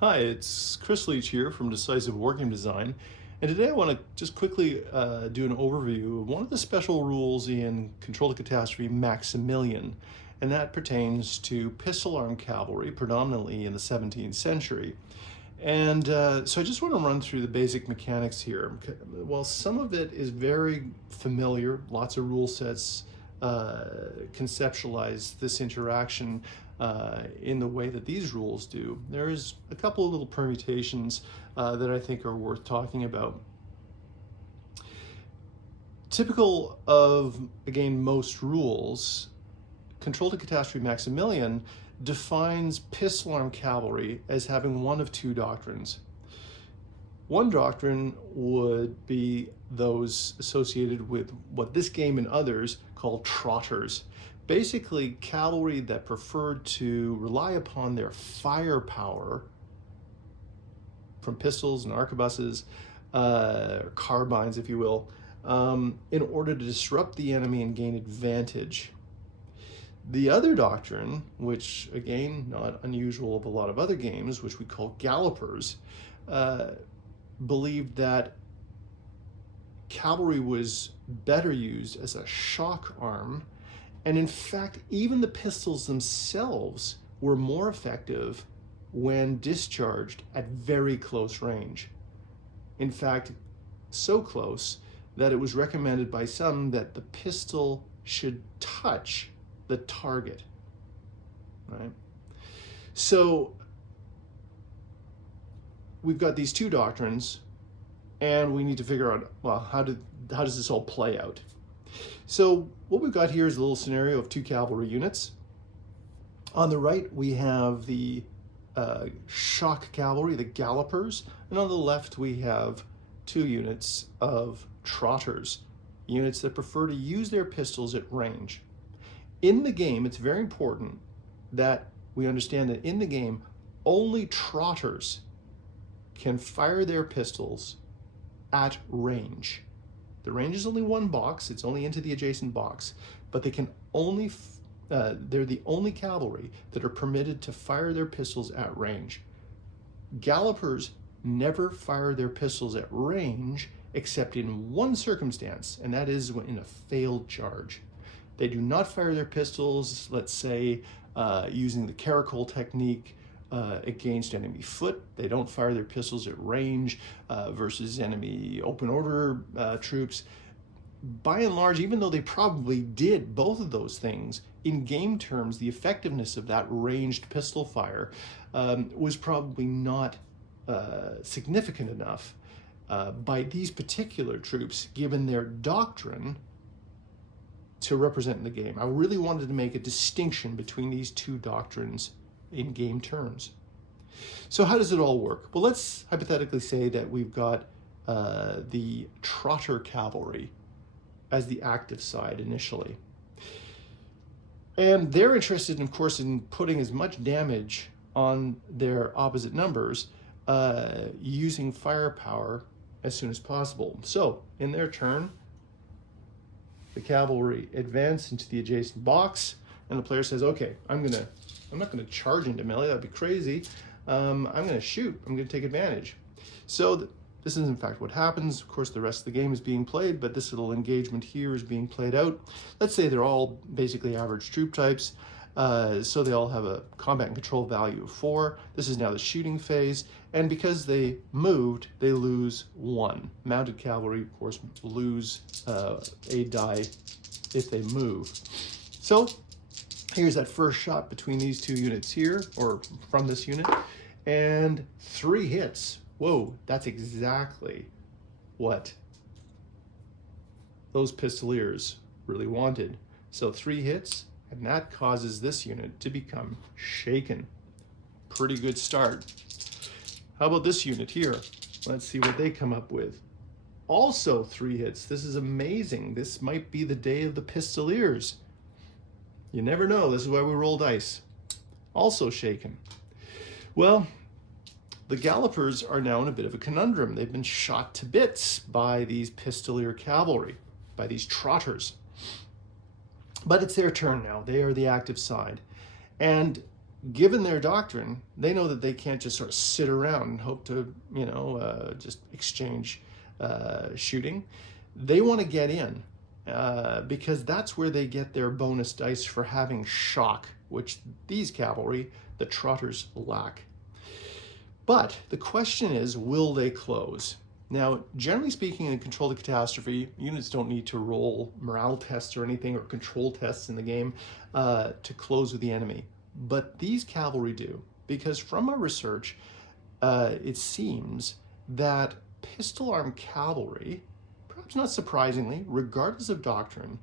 Hi, it's Chris Leach here from Decisive Wargame Design, and today I want to just quickly do an overview of one of the special rules in Control the Catastrophe Maximilian, and that pertains to pistol-armed cavalry, predominantly in the 17th century. And so I just want to run through the basic mechanics here. While some of it is very familiar, lots of rule sets conceptualize this interaction in the way that these rules do, there's a couple of little permutations that I think are worth talking about. Typical of, again, most rules, Control the Catastrophe Maximilian defines pistol-armed cavalry as having one of two doctrines. One doctrine would be those associated with what this game and others call trotters. Basically, cavalry that preferred to rely upon their firepower from pistols and arquebuses, carbines, if you will, in order to disrupt the enemy and gain advantage. The other doctrine, which again, not unusual of a lot of other games, which we call gallopers, believed that cavalry was better used as a shock arm, and in fact, even the pistols themselves were more effective when discharged at very close range. In fact, so close that it was recommended by some that the pistol should touch the target, right? So we've got these two doctrines, and we need to figure out, well, how does this all play out? So what we've got here is a little scenario of two cavalry units. On the right, we have the shock cavalry, the gallopers, and on the left, we have two units of trotters, units that prefer to use their pistols at range. In the game, it's very important that we understand that in the game, only trotters can fire their pistols at range. The range is only one box, it's only into the adjacent box, but they can only, they're the only cavalry that are permitted to fire their pistols at range. Gallopers never fire their pistols at range except in one circumstance, and that is in a failed charge. They do not fire their pistols, let's say, using the caracole technique against enemy foot. They don't fire their pistols at range versus enemy open order troops. By and large, even though they probably did both of those things, in game terms, the effectiveness of that ranged pistol fire was probably not significant enough by these particular troops, given their doctrine, to represent in the game. I really wanted to make a distinction between these two doctrines in game terms. So how does it all work? Well, let's hypothetically say that we've got the trotter cavalry as the active side initially. And they're interested, of course, in putting as much damage on their opposite numbers using firepower as soon as possible. So in their turn, the cavalry advance into the adjacent box, and the player says, okay, I'm not gonna charge into melee, that'd be crazy. I'm gonna shoot, I'm gonna take advantage. So this is in fact what happens. Of course, the rest of the game is being played, but this little engagement here is being played out. Let's say they're all basically average troop types. So they all have a combat and control value of 4. This is now the shooting phase, and because they moved, they lose 1. Mounted cavalry, of course, lose a die if they move. So here's that first shot between these two units here, or from this unit, and 3 hits. Whoa, that's exactly what those pistoliers really wanted. So 3 hits, and that causes this unit to become shaken. Pretty good start. How about this unit here? Let's see what they come up with. Also 3 hits. This is amazing. This might be the day of the pistoliers. You never know. This is why we roll dice. Also shaken. Well, the gallopers are now in a bit of a conundrum. They've been shot to bits by these pistolier cavalry, by these trotters. But it's their turn now. They are the active side. And given their doctrine, they know that they can't just sort of sit around and hope to, just exchange shooting. They want to get in because that's where they get their bonus dice for having shock, which these cavalry, the trotters, lack. But the question is, will they close? Now, generally speaking, in Control the Catastrophe, units don't need to roll morale tests or anything, or control tests in the game to close with the enemy. But these cavalry do, because from my research, it seems that pistol-armed cavalry, perhaps not surprisingly, regardless of doctrine,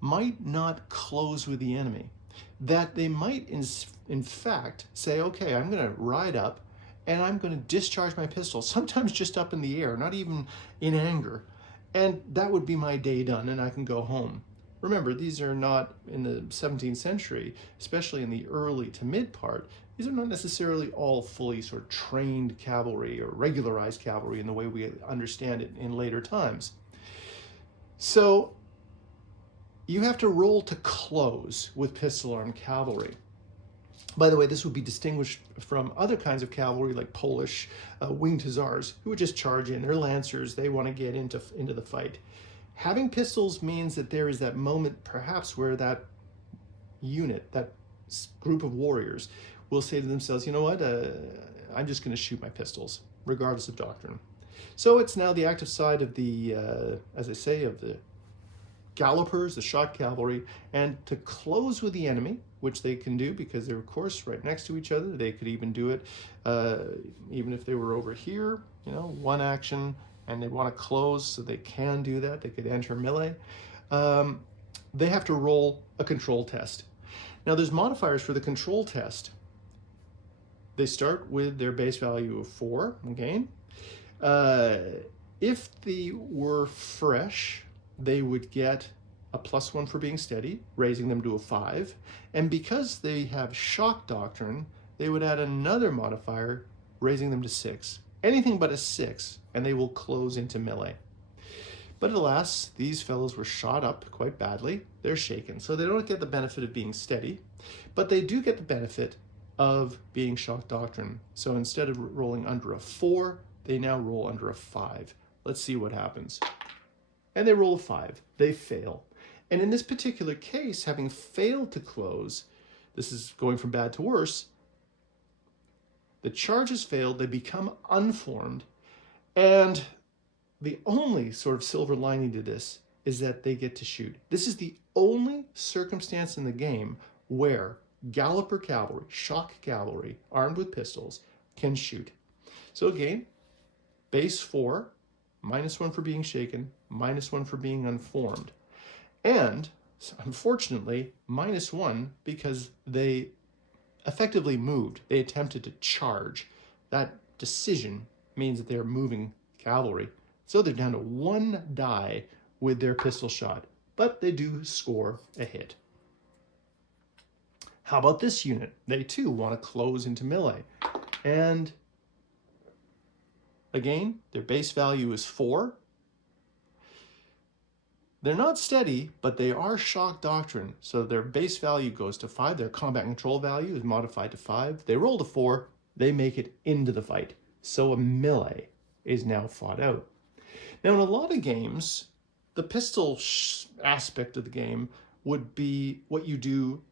might not close with the enemy. That they might, in fact, say, okay, I'm going to ride up, and I'm going to discharge my pistol, sometimes just up in the air, not even in anger. And that would be my day done, and I can go home. Remember, these are not, in the 17th century, especially in the early to mid part, these are not necessarily all fully sort of trained cavalry or regularized cavalry in the way we understand it in later times. So you have to roll to close with pistol-armed cavalry. By the way, this would be distinguished from other kinds of cavalry like Polish winged hussars, who would just charge in. They're lancers, they want to get into the fight. Having pistols means that there is that moment perhaps where that unit, that group of warriors, will say to themselves, you know what, I'm just going to shoot my pistols, regardless of doctrine. So it's now the active side of the, as I say, of the gallopers, the shot cavalry, and to close with the enemy, which they can do because they're, of course, right next to each other. They could even do it even if they were over here, one action, and they want to close, so they can do that. They could enter melee. They have to roll a control test. Now, there's modifiers for the control test. They start with their base value of 4, again. If they were fresh, they would get a +1 for being steady, raising them to a 5. And because they have shock doctrine, they would add another modifier, raising them to 6. Anything but a 6, and they will close into melee. But alas, these fellows were shot up quite badly. They're shaken, so they don't get the benefit of being steady, but they do get the benefit of being shock doctrine. So instead of rolling under a 4, they now roll under a 5. Let's see what happens. And they roll a 5. They fail. And in this particular case, having failed to close, this is going from bad to worse, the charges failed, they become unformed, and the only sort of silver lining to this is that they get to shoot. This is the only circumstance in the game where galloper cavalry, shock cavalry, armed with pistols, can shoot. So again, base 4, -1 for being shaken, -1 for being unformed. And, unfortunately, -1 because they effectively moved. They attempted to charge. That decision means that they're moving cavalry. So they're down to 1 die with their pistol shot, but they do score a hit. How about this unit? They too want to close into melee. And again, their base value is 4. They're not steady, but they are shock doctrine. So their base value goes to 5. Their combat control value is modified to 5. They roll to 4. They make it into the fight. So a melee is now fought out. Now, in a lot of games, the pistol aspect of the game would be what you do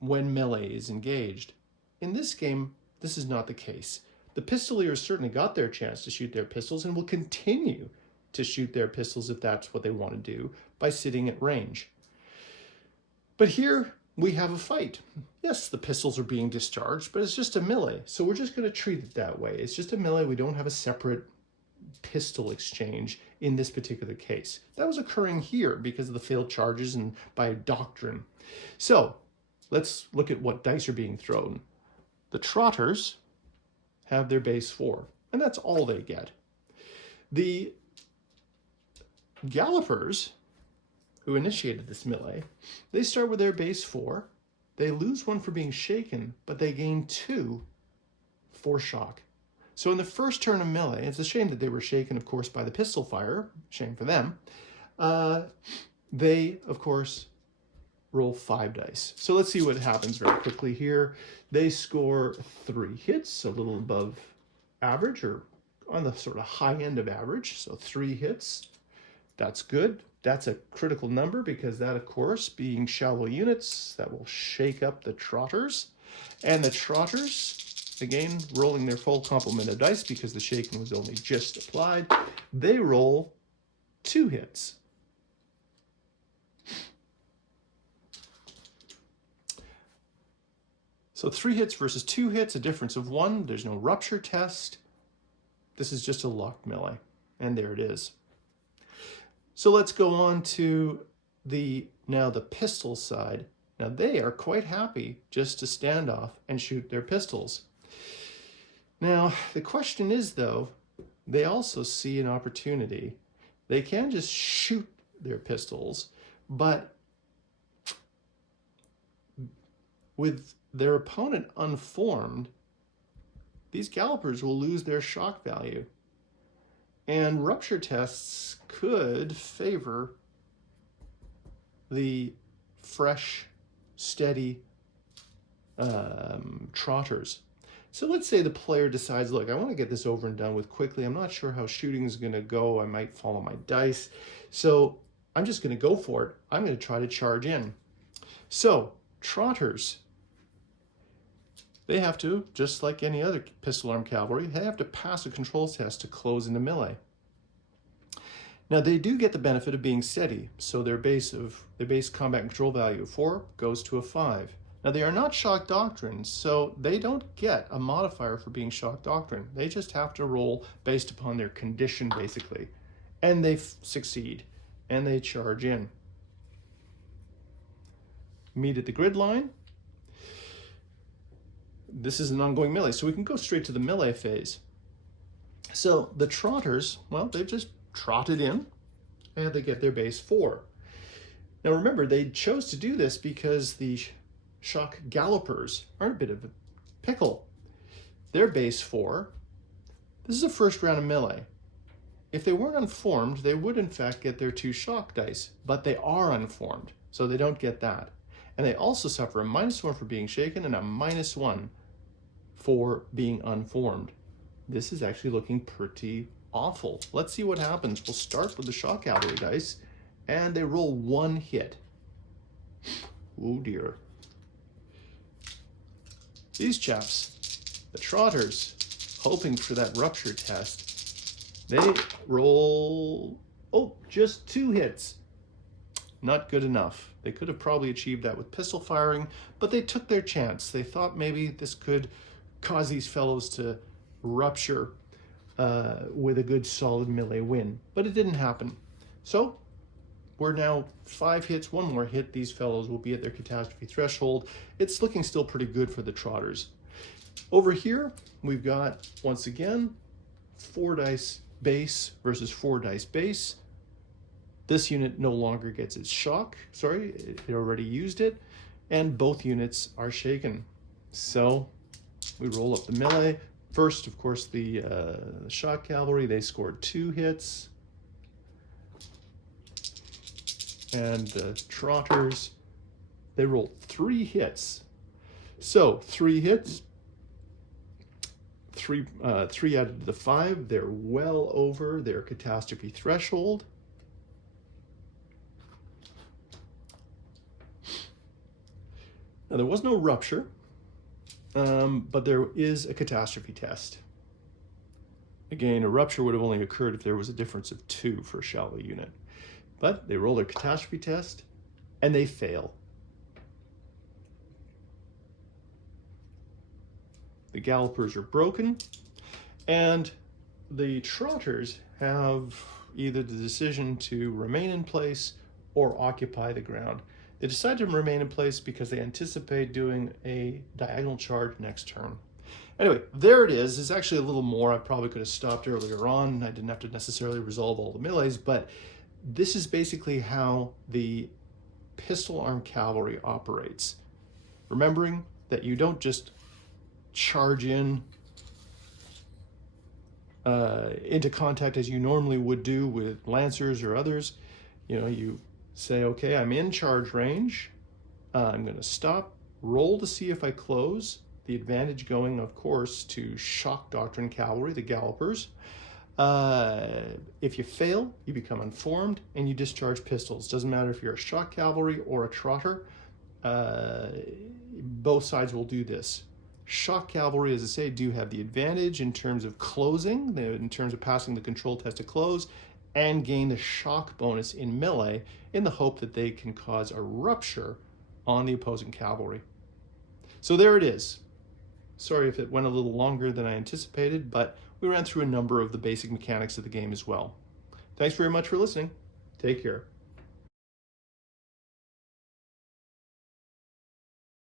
when melee is engaged. In this game, this is not the case. The pistoliers certainly got their chance to shoot their pistols and will continue to shoot their pistols if that's what they want to do by sitting at range. But here we have a fight. Yes, the pistols are being discharged, but it's just a melee. So we're just going to treat it that way. It's just a melee. We don't have a separate pistol exchange in this particular case. That was occurring here because of the failed charges and by doctrine. So let's look at what dice are being thrown. The trotters have their base 4, and that's all they get. The gallopers, who initiated this melee, they start with their base 4. They lose 1 for being shaken, but they gain 2 for shock. So in the first turn of melee, it's a shame that they were shaken, of course, by the pistol fire. Shame for them. They, of course, roll 5 dice. So let's see what happens very quickly here. They score 3 hits, a little above average, or on the sort of high end of average. So 3 hits, that's good. That's a critical number because that, of course, being shallow units, that will shake up the trotters. And the trotters, again, rolling their full complement of dice because the shaking was only just applied, they roll 2 hits. So 3 hits versus 2 hits, a difference of 1. There's no rupture test. This is just a locked melee. And there it is. So let's go on to now the pistol side. Now they are quite happy just to stand off and shoot their pistols. Now the question is though, they also see an opportunity. They can just shoot their pistols, but with their opponent unformed, these gallopers will lose their shock value. And rupture tests could favor the fresh, steady trotters. So let's say the player decides, look, I want to get this over and done with quickly. I'm not sure how shooting is going to go. I might follow my dice. So I'm just going to go for it. I'm going to try to charge in. So trotters, they have to, just like any other pistol arm cavalry, they have to pass a control test to close into melee. Now they do get the benefit of being steady, so their base combat control value of 4 goes to a 5. Now they are not shock doctrines, so they don't get a modifier for being shock doctrine. They just have to roll based upon their condition basically, and they succeed, and they charge in. Meet at the grid line. This is an ongoing melee, so we can go straight to the melee phase. So the trotters, well, they've just trotted in, and they get their base 4. Now remember, they chose to do this because the shock gallopers are a bit of a pickle. Their base 4, this is a first round of melee. If they weren't unformed, they would in fact get their 2 shock dice, but they are unformed, so they don't get that. And they also suffer a -1 for being shaken and a -1 for being unformed. This is actually looking pretty awful. Let's see what happens. We'll start with the shock cavalry dice, and they roll 1 hit. Oh dear. These chaps, the trotters, hoping for that rupture test, they roll, just 2 hits. Not good enough. They could have probably achieved that with pistol firing, but they took their chance. They thought maybe this could cause these fellows to rupture with a good solid melee win, but it didn't happen. So we're now 5 hits, 1 more hit. These fellows will be at their catastrophe threshold. It's looking still pretty good for the trotters. Over here, we've got, once again, 4 dice base versus 4 dice base. This unit no longer gets its shock. Sorry, it already used it. And both units are shaken. So we roll up the melee. First, of course, the shock cavalry, they scored 2 hits. And the trotters, they rolled 3 hits. So 3 hits, 3 out of the 5, they're well over their catastrophe threshold. Now, there was no rupture, but there is a catastrophe test. Again, a rupture would have only occurred if there was a difference of 2 for a shallow unit. But they roll their catastrophe test, and they fail. The gallopers are broken, and the trotters have either the decision to remain in place or occupy the ground. They decide to remain in place because they anticipate doing a diagonal charge next turn. Anyway, there it is. There's actually a little more. I probably could have stopped earlier on. I didn't have to necessarily resolve all the melees, but this is basically how the pistol arm cavalry operates. Remembering that you don't just charge in into contact as you normally would do with lancers or others. You know, you say, okay, I'm in charge range. I'm going to stop, roll to see if I close. The advantage going, of course, to shock doctrine cavalry, the gallopers. If you fail, you become informed and you discharge pistols. Doesn't matter if you're a shock cavalry or a trotter. Both sides will do this. Shock cavalry, as I say, do have the advantage in terms of closing, in terms of passing the control test to close, and gain the shock bonus in melee in the hope that they can cause a rupture on the opposing cavalry. So there it is. Sorry if it went a little longer than I anticipated, but we ran through a number of the basic mechanics of the game as well. Thanks very much for listening. Take care.